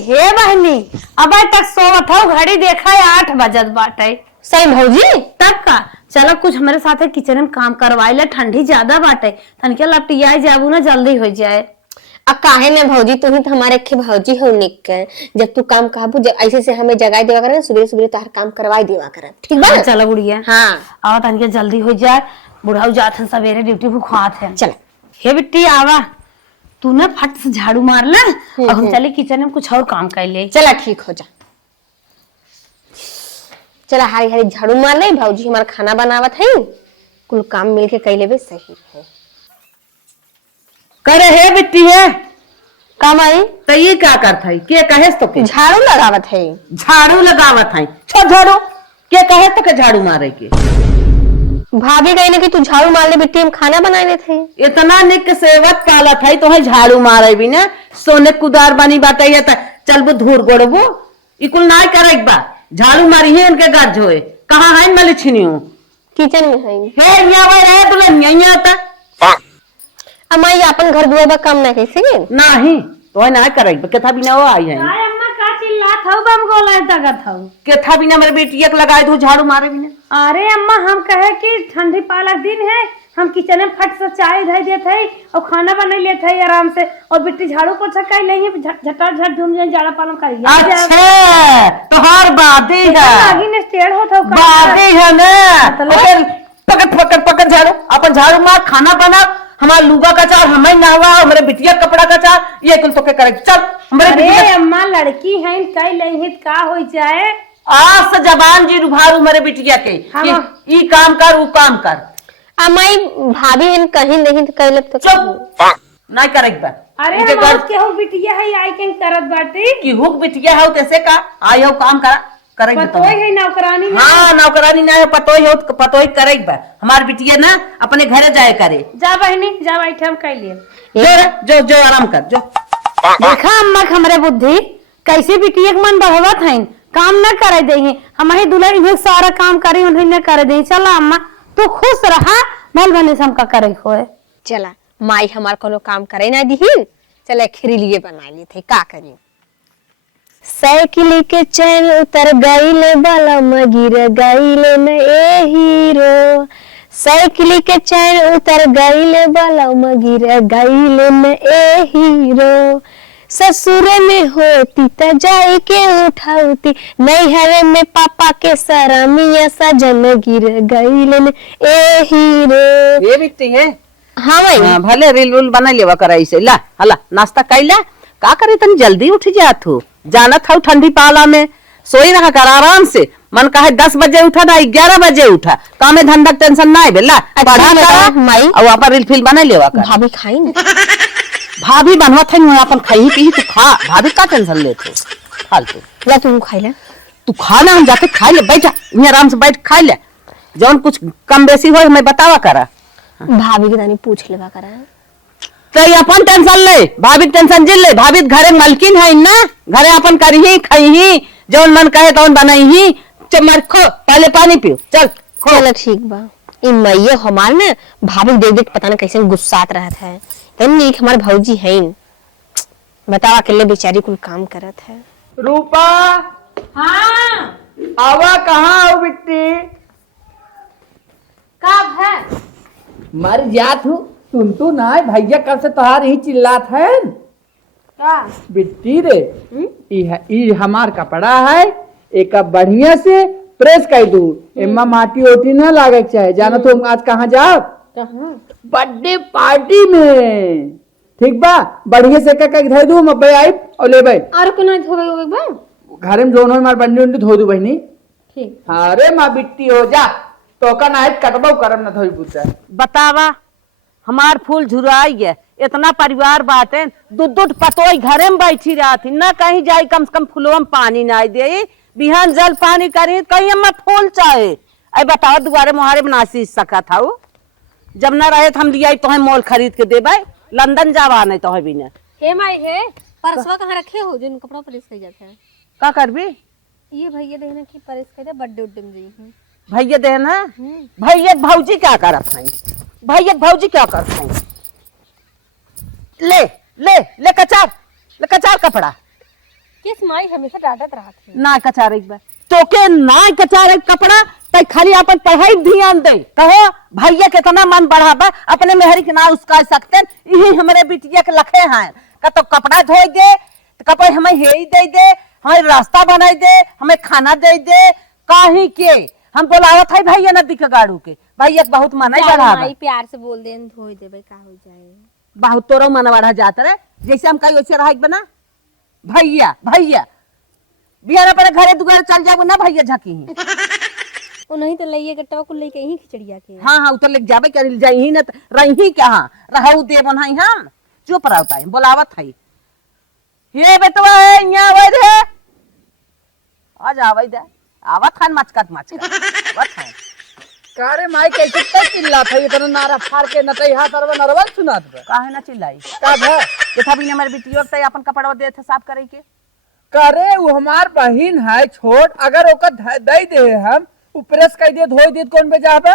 हे बहनी अब तक सोवत हो, घड़ी देखा है 8 बजत बाटे। सही भौजी तब का चलो कुछ हमारे साथ किचन में काम करवाई ले, ठंडी ज्यादा बाटे, तनिके लपटिया जाबू ना जल्दी हो जाए। अब काहे में भौजी, तू ही तो हमारे के भौजी हो निक के। जब तू काम कहबू जब ऐसे से हमें जगाई देवा करे, सुबह सुबह तार काम करवाई देवा करे, ठीक बा? चलो बुढ़िया हाँ आवा तनिके जल्दी हो जाए, बुढ़ाऊ जात है सवेरे ड्यूटी भुखात है। चल हे बिट्टी आवा, तू ना फट से झाड़ू मार ले और हम चले किचन में कुछ और काम कर ले। चला ठीक हो जा, चला हारी हारी झाड़ू मार ले, भौजी हमारा खाना बनावत है, कुल काम मिलके कर लेवे, सही है। करे है बिट्टी है काम आई तो ये क्या करत है? के कहेस तो के झाड़ू लगावत है। झाड़ू लगावत है? छो झाड़ू के कहे तो के झाड़ू मारे के? भाभी गई ने कि तू झाड़ू मार ले बिट्टी, हम खाना बनाए ले थे। इतना निक सेवत कालत है तो है झाड़ू मारे भी ना, सोने कुदार बनी बात है त चल वो धूर गोड़बो इकुल ना करे बा, झाड़ू मारी है इनके गर्ज होए। कहां है मले छिनियो? किचन में है। हे यहाँ वे रहे दुल्हन यहाँ आता अमाई अपन घर दुआ काम ना कैसे नहीं तो है ना करे केथा बिना वो आई है। अम्मा का चिल्लात हो, बम गोला तगत हो केथा बिना मेरे बेटी एक लगाए दो झाड़ू मारे बिना। अरे अम्मा हम कहे कि ठंडी पाला दिन है, हम किचन में फट से चाय धर देते है और खाना बना लेते है आराम से, और बिट्टी झाड़ू पोछा कर नहीं है, झटाझट झट झूम जाए जाड़ा पालम करिए। अच्छा तो हर बातें है आगे ने स्टेड होता हो बातें है ना, पकड़ पकड़ पकड़ झाड़ू अपन झाड़ू मार, खाना बना, हमारा लुगा का चार हमें ना हुआ, हमारे बिटिया कपड़ा का चार ये कुल तो के करे। चल हमारे अम्मा लड़की है कई नहीं का हो जाए, आज से जबान जी रुभारू मेरे बिटिया के ई काम कर वो काम कर। अमाई भाभी इन कहीं नहीं तो कहले तो चुप नहीं करेगा। अरे हम के हो बिटिया है आई के करत बाटे कि हुक बिटिया है कैसे का आई हो काम करा करेगा पतोई है नौकरानी में। हाँ नौकरानी ना है पतोई हो तो पतोई करेगा। हमारी बिटिया ना अपने घरे जाए करे। जा बहनी जा बैठे हम कह लिए जो जो आराम कर जो। देखा अम्मा हमरे बुद्धि कैसे बिटिया के मन बढ़वत है, काम न करे देंगे हमारी दुल्हन इन्हें सारा काम करे उन्हें न करे देंगे। चला अम्मा तू खुश रहा, भल बने से हमका करे होए। चला माई हमार कोनो काम करे ना दीहिन, चले खीरी लिए बना ली थे का करी। साइकिल के चैन उतर गईले बाला मगिर गईले न ए हीरो, साइकिल के चैन उतर गईले बाला मगिर गईले न ए हीरो, ससुर में होती त जाई के उठाउती, नैहर में पापा के सरमिया सजन गिर गईले न ए हीरो। ये बिकती है हाँ भाई भले रील उल बना लेवा करा इसे ला हला नाश्ता कैला का करे तनी जल्दी उठ जात हो, जाना था ठंडी पाला में सोई रहा कर आराम से, मन कहे 10 बजे उठा ना 11 बजे उठा, कामे धंधा टेंशन ना है बेला पढ़ा कर माई और वहां पर रील फिल्म बना लेवा कर। भाभी खाई ना भाभी बनवा थे अपन खाई पी तू खा, भाभी का टेंशन लेते फालतू। ला तू खा ले, तू खाना हम जाके खा ले, बैठ जा आराम से बैठ खा ले, जौन कुछ कम बेसी हो मैं बतावा करा। भाभी के दानी पूछ लेवा करा तो अपन टेंशन ले, भाभी टेंशन जिल ले, भाभी घरे मालकिन है ना, घरे अपन करी खाई जौन मन कहे तौन बनाई चमर खो पहले पानी पियो चल। चलो ठीक बा। ई मैया हमार ना भाभी देख देख पता ना कैसे गुस्सात रहत है, तनी एक हमार भौजी है बतावा अकेले बेचारी कुल काम करत है। रूपा हाँ आवा कहाँ हो बिट्टी? कब है मर जात हूँ सुन तू ना भैया कब से तोहार ही चिल्लात है का बिट्टी रे। ई हमार कपड़ा है एक बढ़िया से प्रेस कर दू, एमा माटी ओटी ना लागे चाहे। जाना तो आज कहाँ जाओ? बर्थडे पार्टी में ठीक बा, बढ़िया से का धो दू मैं आई और ले भाई और कोना हो गई बा घर में जोनो मार बंडी उंडी धो दू बहनी। ठीक अरे माँ बिट्टी हो जा तो का ना कटबो करम ना थोड़ी पूछा। बतावा हमार फूल झुराई है, इतना परिवार बात है, दूध पतोई घरे में बैठी रहा थी ना कहीं जाई, कम से कम फूलों में पानी ना दे, बिहान जल पानी करी कहीं अम्मा फूल चाहे। अरे बताओ दोबारा मुहारे बना सी सका था वो, जब ना रहे हम लिया तो मोल खरीद के देबे, लंदन जावा नहीं तो है बिना। हे माई हे परसवा कहाँ रखे हो जो कपड़ा प्रेस कर जाते हैं का करबी? ये भैया देखना कि प्रेस कर दे बर्थडे उड्डे में जी भैया देना भैया भौजी क्या करत है, भैया भौजी क्या करत है? ले ले ले कचार कपड़ा किस माई हमेशा डांटत रहत है। ना कचारे बा तोके ना कचारे कपड़ा तै खाली अपन पढ़ाई ध्यान दे कहो भैया कितना मन बढ़ाबा अपने मेहरी के ना उसका सकते यही हमारे बिटिया के लखे हैं का तो कपड़ा धोई दे तो कपड़े हमें हे दे दे हमें रास्ता बनाई दे हमें खाना दे दे काहे के हम बोलावत है भैया नदी के गाड़ू के भैया बहुत मन है बढ़ाबा माई प्यार से बोल दे धोई देबे का हो जाए। बहुत तोरो मन बढ़ा जाता रे जैसे हम कहीं वैसे रह बना भैया भैया बिहार अपने घरे दुआरे चल जाबो ना भैया झकी ओ नहीं तो लइए गट्टवा को लेके ही खिचड़िया के। हाँ हाँ उतर लेके जाबे कर जाई न रही कहां रहू देवन है हम चुप रहता है बोलावत है ये बेटवा है यहां आवे दे आज आवे दे आवत खान मचकत आवत है कारे माई कैसे तक चिल्लात है इतना नारा फाड़ के नटई हाथ और नरवल सुनात बा काहे ना चिल्लाई का भा देखा भी हमारे बिटियो के अपन कपड़ा दे थे साफ करे के करे वो हमार बहिन है छोट अगर ओकर दे दे हम प्रेस कर दे धोई दे कौन पे जाबे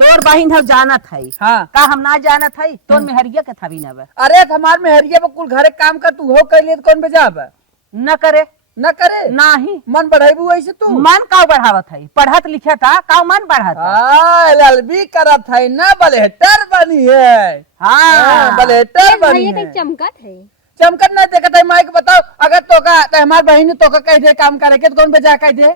तोर बहिन है जानत है हाँ का हम ना जानत है तोर मेहरिया के थावी ना बा अरे हमार मेहरिया पे कुल घरे काम कर तू हो कर ले कौन पे जाबे न करे न करे नाही मन बढ़ाईबू ऐसे तू मन का बढ़ावत है पढ़त लिखत का मन बढ़त हाँ ललबी करत है ना बलेटर बनी है हाँ बलेटर बनी भैया है तक चमकत है। चमकत ना देखत है माई के बताओ अगर तोका तो हमार बहिन तोका कह दे काम करे के तो कौन पे जा कह दे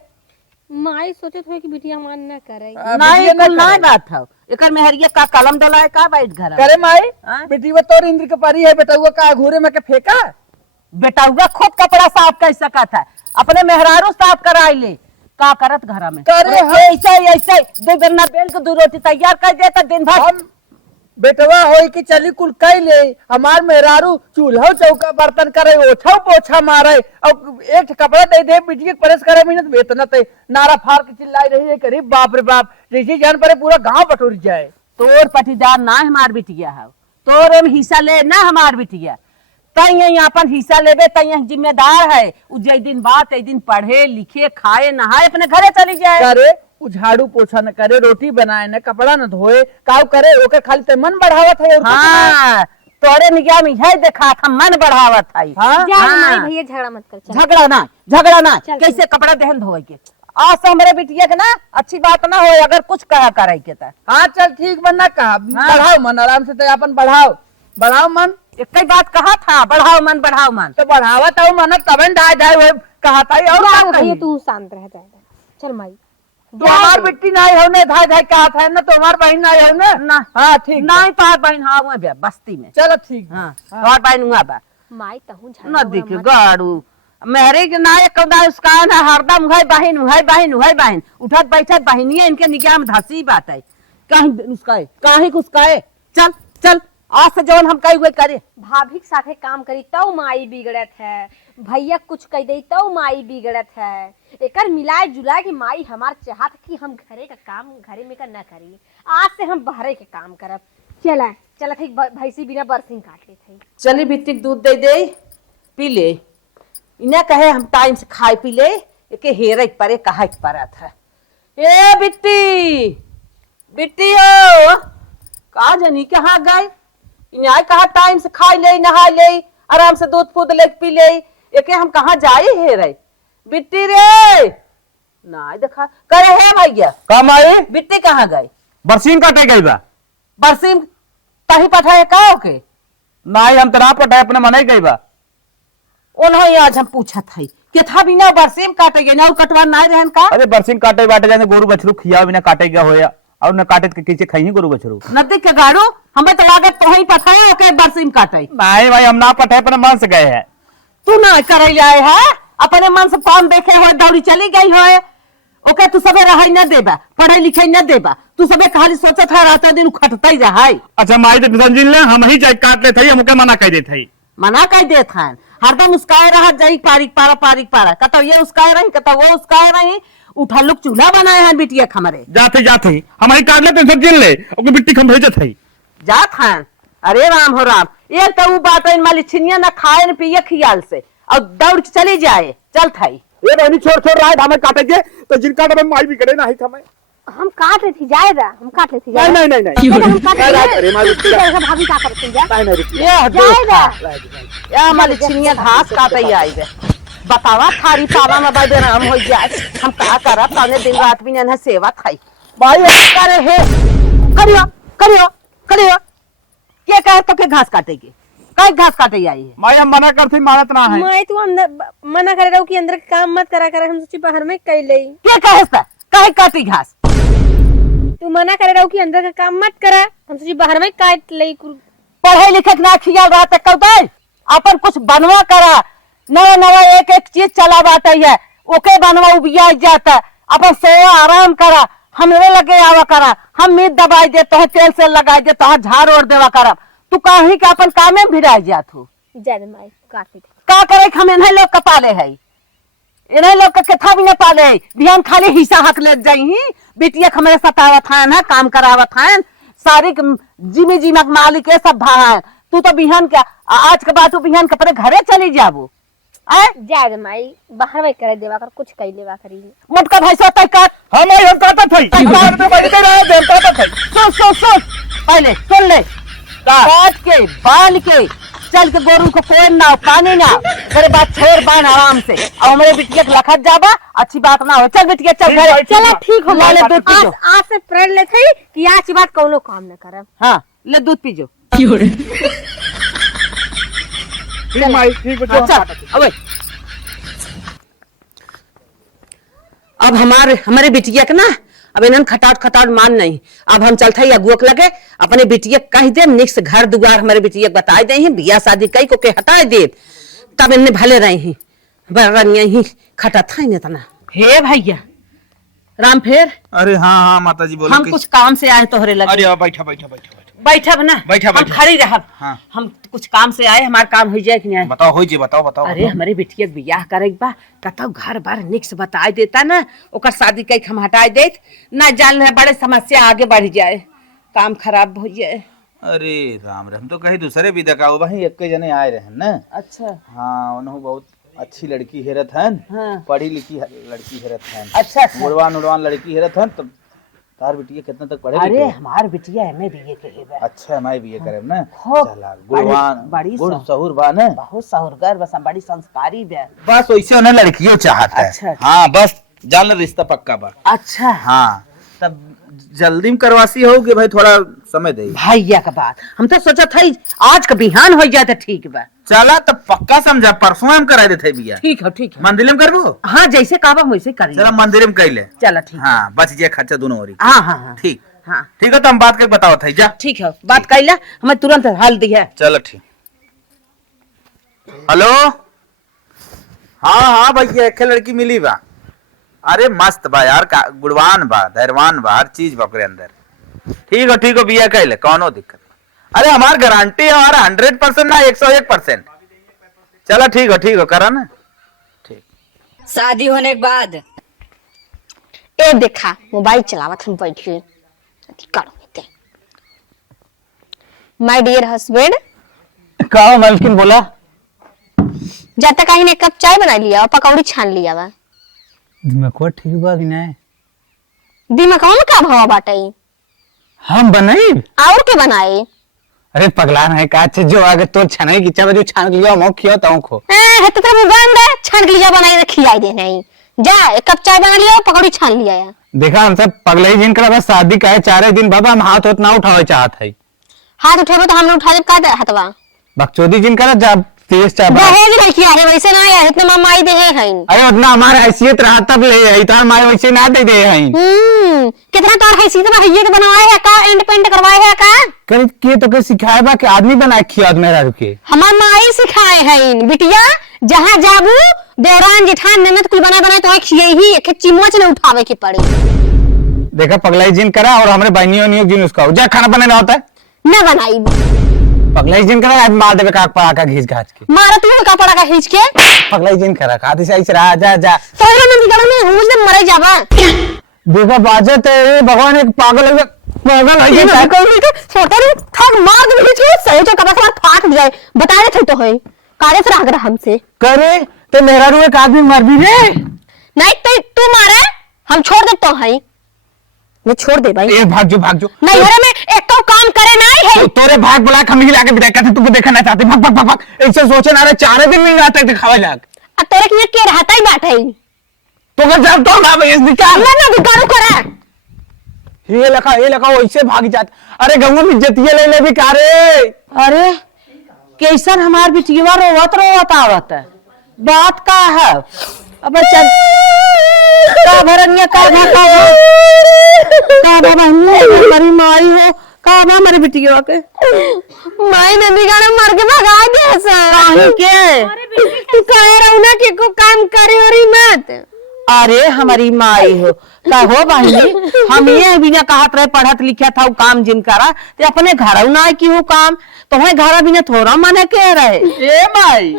माई सोचत है कि बिटिया मान ना करे। नहीं कुल ना बात है एकर मेहरिया का कलम डला है का बैठ घर करे माई हाँ? बेटी वो तोर इंद्र के परी है बेटा वो का घूरे में के फेंका बेटा हुआ खुद कपड़ा साफ कर सकत है अपने मेहरारू साफ कराई ले का करत घर में करे हम- ऐसे ऐसे दो बेरना बेल के दो रोटी तैयार कर देता दिन भर हम बेटवा होई कि चली कुल कई ले हमार मेहरारू चूल्हा चौका बर्तन करे ओछा पोछा मारे और एक कपड़ा दे दे बिटिया के प्रेस करे मेहनत वेतन ते नारा फाड़ के चिल्लाई रही है करी बाप रे बाप जैसे जान परे पूरा गांव बटोर जाए तोर पटीदार ना हमार बिटिया है तोर में हिस्सा ले ना हमार बिटिया तई अपन हिस्सा लेबे तई जिम्मेदार है उ जे दिन बात ए दिन पढ़े लिखे खाए नहाए अपने घरे चली जाए करे उ झाड़ू पोछा न करे रोटी बनाए न कपड़ा न धोए काव करे ओके खाली ते मन बढ़ावत है और कुछ हाँ तोरे निगाह में है देखा था मन बढ़ावत है हाँ जा हाँ। माई भैया झगड़ा मत कर चल। झगड़ा ना चल। कैसे कपड़ा दहन धोए के आज से हमारे बिटिया के ना अच्छी बात ना हो अगर कुछ कहा करे के ता हाँ चल ठीक बनना कहा हाँ। बढ़ाओ मन आराम से ते अपन बढ़ाओ मन एक बात कहा था बढ़ाओ मन तो बढ़ावा तो मन तबन ढाई ढाई वो कहा था और जा का भैया कही? तू शांत रह जाएगा। चल माई तो हमार बेटी ना हो ने धाई धाई कहा था ना तो हमार बहन ना हो ने ना हाँ ठीक नहीं पार बहन हाँ वहाँ बे बस्ती में चलो ठीक हाँ और बहन वहाँ बा माई तहू झगड़ा नदी के गाड़ू मेहरे के ना एक उसका ना हरदम है बहन उठत बैठत बहनिए इनके निगाह में धसी बात है कहीं उसका है चल चल आज से जवन हम कही हुए करे भाभी के साथे काम करी तो माई बिगड़त है भैया कुछ कह दे तो माई बिगड़त है एकर मिलाए जुलाए कि माई हमार चाहत कि हम घरे का काम घरे में का न करी आज से हम बाहरे के काम करब। चला चला थे भैंसी बिना बरसिंग काट ले थे। चली बिट्टी के दूध दे पी ले इन्हें कहे हम टाइम से खाए पी ले के हेरे परे कहा परत है ए बिट्टी ओ कहा जनी कहाँ गए इन्हें कहा टाइम से खाई ले नहा ले आराम से दूध फूद ले पी ले एके हम कहाँ जाए हेरे बिट्टी रे ना देखा करे है भैया कम आई बिट्टी कहाँ गए बरसीन काटे गई बा बरसीम तही पठाए का के नाई हम तना पटाए अपने मनाई गई बा उन्हें आज हम पूछा था कि था बिना बरसीम काटे गए ना कटवा ना रहन का अरे बरसीन काटे बाटे जाने गोरू बछरू खिया बिना काटे गया होया और न काटे के कैसे खाई गोरू बछरू नदी के गाड़ो हमें तो लागत तो ही पठाए ओके बरसीम काटे नहीं भाई हम ना पटाए अपने मन से गए हैं तू ना करे जाए है अपने मन से पान देखे हुए दौड़ी चली गई हो ओके तू सबे रहाई न देबा पढ़ाई लिखाई न देबा तू सबे खाली सोचत है रात दिन खटता ही रहाई अच्छा माई तो समझिल ले हम ही चाहे काट ले थे हमके मना कह दे थे मना कह देत हैं हरदम उसकाए रहा जाई पारिक पारा कतो ये उसकाए रही कतो वो उसकाए रही उठा लोग चूल्हा बनाए हैं बिटिया हमारे जाते हमारी काट ले तो समझिल ले ओके बिट्टी हम भेजत है जात हैं अरे राम हो राम ये तो वो बात है माली छिनिया न खाए न पिए खियाल से और दौड़ के चली जाए चल थाई ये बहनी छोड़ रहा है हमें काटेंगे तो जिनका में माई भी करे ना ही हमें हम काट रही थी जाएगा हम काट रही थी नहीं हम काट भाभी क्या करती है ये जाएगा या माली छिनिया घास काटे ही आई गए बतावा थारी पावा में बड़े राम हो जाए हम का करब तने दिन रात भी न सेवा थाई भाई करे हे करियो करियो करियो के कहे तो के घास काटेगी कई घास काटे आई है माई हम मना करती मानत ना है माई तू अंदर मना करे रहो कि अंदर काम मत करा कर हम सोची बाहर में कर ले के कहे ता कहे काटी घास तू मना करे रहो कि अंदर का काम मत करा हम सोची बाहर में काट ले पढ़े लिखे के ना खियाल रहा तक कल अपन कुछ बनवा करा नवा नवा एक एक चीज चला बाटे है ओके बनवा उबिया जाता अपन सेवा आराम करा हमरे लगे आवा करा हम मीट दबाई देते हैं तेल से लगाई देते हैं झाड़ ओढ़ देवा करा तू कहीं के अपन कामे भी रह जात हो ज्यादा माई काट दे का करे हम इन्हें लोग का पाले है इन्हें लोग का केथा भी न पाले ध्यान खाली हिस्सा हक ले जाई बिटिया हमारे सतावत है ना काम करावत है सारी जिमी जिमक मालिक ये सब भाई तू तो बिहान का आज के बाद तू बिहान के परे घरे चली जाबो ज्यादा माई बाहर में करे देवा कर कुछ कई लेवा करी मोटका भाई सो तय काट हम आई हम कहता थई बाहर में बैठ के रहा जनता थई सुन पहले सुन ले काट के बाल के चल के गोरू को कोई ना पानी ना तेरे बाद छोड़ बान आराम से और हमारे बिटिया के लखत जाबा अच्छी बात ना हो चल बिटिया चल घरे चला ठीक हो ले दूध पी जो आज से प्रण ले थई कि आज की बात कौनो काम न करब हाँ ले दूध पी जो माई ठीक है अच्छा अबे अब हमारे बिटिया के ना अब इन्हन खटाट खटाट मान नहीं अब हम चलते ही अगुआ के लगे अपने बिटिया कह दे निक्स घर दुआर हमारे बिटिया बता दे ही बिया शादी कई को के हटा दे तब इन्हें भले रहे ही बरनिया ही खटा था ही तना हे भैया राम फेर अरे हाँ हाँ माता जी बोलो हम कुछ काम से आए तोहरे लगे अरे बैठा बैठा बैठा बैठब ना बैठा, हम बैठा। खड़ी रहब हाँ। हम कुछ काम से आए हमारा काम हो जाए कि नहीं बताओ हो जी बताओ बताओ अरे हमारे बिटिया के बियाह करे के बा कतौ घर बार निक्स बता देता ना ओकर शादी कई हम हटा देत ना जान रहे बड़े समस्या आगे बढ़ जाए काम खराब हो जाए अरे राम राम तो कहीं दूसरे भी दिखाओ भाई एक जने आए रहे ना अच्छा हाँ उन्होंने बहुत अच्छी लड़की हेरत है हाँ। पढ़ी लिखी लड़की हेरत है अच्छा अच्छा गुड़वान उड़वान लड़की हेरत है तो तार बिटिया कितना तक पढ़े अरे लिखे? हमार बिटिया एमए बीए के हेबे अच्छा मैं भी ये करे ना खूब चला गुड़वान बड़ी गुड़ सहूर बा ना बहुत सहुरगर बस बड़ी संस्कारी बे बस वैसे उन्हें लड़कियों चाहता है अच्छा। हाँ बस जान रिश्ता पक्का बा अच्छा हाँ तब जल्दी में करवासी होगी भाई थोड़ा समय दे भैया का बात हम तो सोचा था आज का बिहान हो जाए तो ठीक बा चला तब पक्का समझा परसों हम करा देते बिया ठीक है मंदिर में करबो हाँ जैसे काबा वैसे करिए चला मंदिर में कर ले चला ठीक है हाँ बच जाए खर्चा दोनों ओरी हाँ हाँ हाँ ठीक हाँ ठीक है तो हम बात करके बताओ था जा ठीक है बात कर ले हमें तुरंत हल दी है चलो ठीक हेलो हाँ हाँ भैया एक लड़की मिली बा अरे मस्त बा यार गुड़वान बा धैर्यवान बा हर चीज बा ओकरे अंदर ठीक हो बिया कह ले कौनो दिक्कत अरे हमार गारंटी है हमारा 100% ना 101%। चलो ठीक हो करा ना ठीक शादी होने के बाद ए देखा मोबाइल चलावत हम बैठ गए करो माय डियर हस्बैंड कहो मलकिन बोला जाता कहीं ने कप चाय बना लिया और पकौड़ी छान लिया बा दिमाग ठीक बा कि नहीं दिमाग में का भावा बाटे हम बनाई और के बनाए अरे पगला है का अच्छे जो आगे तो छनाई की चाबे जो छान लिया मो खियो ताऊ को है तो तेरा बंद है छान के लिया बनाई खिलाई दे नहीं जा एक कप चाय बना लिया और पकौड़ी छान लिया है देखा हम सब पगला ही जिन करा बस शादी का है 4 दिन बाबा हम हाथ होत ना उठावे चाहत है हाथ उठेबो तो हम उठा दे का हतवा बकचोदी जिन करा जब तेज चाबा दहेज नहीं किया है वैसे ना आया इतने मामा आई दे है अरे उतना हमारा हैसियत रहा तब ले है तो हमारे वैसे ना दे दे है कितना तोर हैसियत में हइये के बनवाए है का एंड पेंट करवाए है का कर के तो के सिखाए बा कि आदमी बनाए खियाद मेरा रुके हमार माई सिखाए हैं बिटिया जहां जाबू देवरान जेठान ननद कुल बना तो खिये ही एक चिम्मच न उठावे के पड़े देखा पगलाई जिन करा और हमारे बहनियों नियो जिन उसका जा खाना बनाना होता है न बनाई पगलाई जिन करा आज मार देवे का पड़ा का घिस घाच के मारा तू कपड़ा का खींच के पगलाई जिन करा खाती से ऐसे रहा जा जा तोरा नंदी गड़ में हुज दे मरे जाबा देखो बाजत है भगवान एक पागल है पागल है ये छोटा रे ठग मार दे बीच में सही तो कपड़ा फाट जाए बता रहे थे तो है कारे से राग रहा हमसे करे तो मेरा रू एक आदमी मर भी रे नहीं तो तू मारे हम छोड़ देता है मैं छोड़ दे भाई ए भाग जो नहीं घर में एक तो काम करे नहीं है तोरे भाग बुला हम ही लाके बिदा करते तुमको देखना चाहते भाग ऐसे सोचे ना रे 4 दिन नहीं आते दिखावा लाग आ तोरे के के रहता ही बाटे तो के जब तो ना बेच निकाल ना दुकान करा ये लखा वैसे भाग जात। अरे गंगू में इज्जतिये ले ले भी का रे। अरे कैसन हमार बिटिया रोवत आवत है, बात का है? अब चल का भरनिया का हमारी माई हो का हमारी बिटिया के माई नंदी गाना मार के भगा दे काहे के तू कहे रहुना के को काम करे और मत। अरे हमारी माई हो का हो बहनी, हम ये बिना कहत रहे पढ़त लिखा था काम जिन करा ते अपने घर ना की हो काम तुम्हें घर बिना थोड़ा मने के रहे। ए माई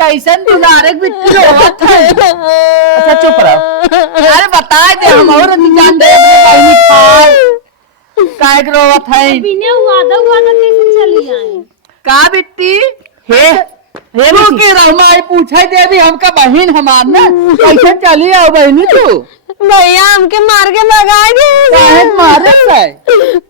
कैसन दुलारे बिट्टी रोवत है। अच्छा चुप रहो। अरे बता दे हम और जान दे अपने बहनी खाए काहे के रोवत है। बिना वादा कैसे चली आए का बिट्टी हे हे तू के रहो माई पूछे दे भी हमका बहन हमार ना कैसे चली आओ बहनी तू भैया हमके मार के भगा दे काहे मारे है।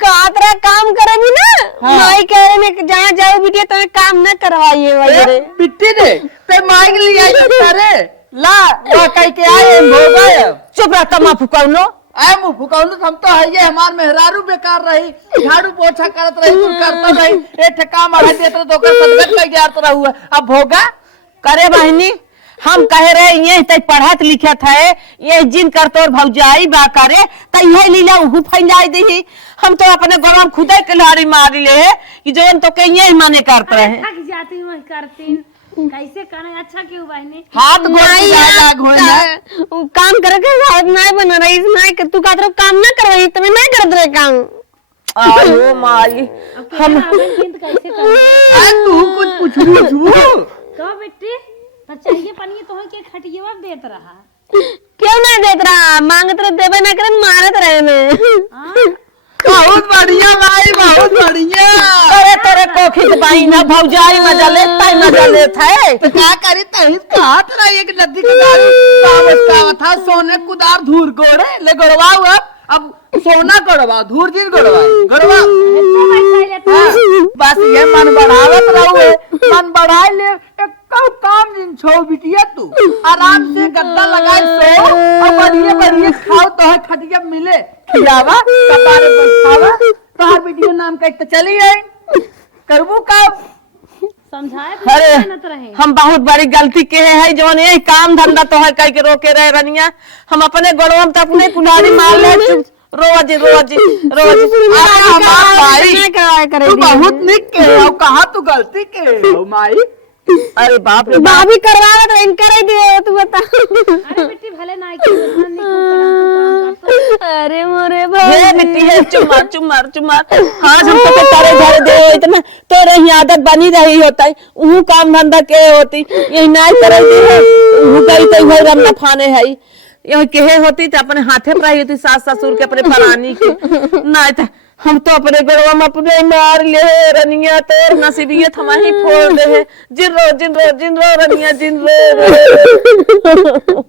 कातरा काम करे भी ना हाँ। माई कह रहे ने जहाँ जाओ बिटिया तुम्हें काम न करवाइए वगैरह। बिट्टी दे ते माई के लिए आई करे ला कह के आए भोगा चुप रह तमा फुकौनो। आए मुंह फुकौलू हम तो है ये हमार मेहरारू बेकार रही झाड़ू पोछा करत रही कुल करता रही ए ठेका मारा देत तो कर सदगत लग जात रहू अब भोगा करे बहनी हम कहे रहे ये तय पढ़त लिखत है ये जिन कर तोर भौजाई बा करे त यही लीला उहु फैलाई दही। हम तो अपने गरम खुदे के लारी मार ले है कि जवन तो के यही माने करत रहे। थक जाती हूँ करती कैसे करे अच्छा क्यों बहनी हाथ गोड़ घोड़ना काम करे के हाथ नहीं बना रही नहीं कर तू कातरा काम न करवाई तुम्हें नहीं करत रहे काम। आयो माई हम कैसे करे तू कुछ पूछू तो बेटी पर चाहिए पनिए तो के खटिया देत रहा क्यों नहीं देत रहा मांगत रहे देवे ना करे मारत रहे मैं। बहुत बढ़िया भाई बहुत बढ़िया। अरे तेरे कोखी के बाई ना भौजाई मजा ले ताई मजा ले थे तो क्या करी तही कहा तेरा एक नदी किनारे कावत का था सोने कुदार धूर गोड़े ले गोड़वाओ अब सोना गोड़वा धूर जिन गोड़वा बस ये मन बढ़ावत रहो मन बढ़ाई ले काम दिन छो बिटिया तू आराम से गद्दा लगाई सो और बढ़िया बढ़िया खाओ तो खटिया मिले खिलावा कपारे बैठावा तोहर बिटिया नाम का तो चली आई करबू का समझाए अरे तो रहे हम बहुत बड़ी गलती के है जवन यही काम धंधा तो है कह के रोके रहे रनिया हम अपने गड़वा में तो अपने कुल्हाड़ी मार ले रोज हमार भाई तू बहुत निक के हो कहा तू गलती के हो माई। अरे बाप रे बाप भाभी करवा रहे इनकर ही दे तू बता। अरे बेटी भले ना अरे मोरे ये भाई मिट्टी है चुमार हाँ हम तो तारे घर दे इतना तो रही आदत बनी रही होता है उहु काम धंधा के होती यही नहीं करे दी है उहु कई तो घर रमना फाने है यही केहे होती तो अपने हाथे पर रही होती सास ससुर के अपने परानी के नहीं तो हम तो अपने गड़वा में अपने मार ले रनिया तोर नसीबियत हमारी फोड़ दे जिन रो रनिया जिन रो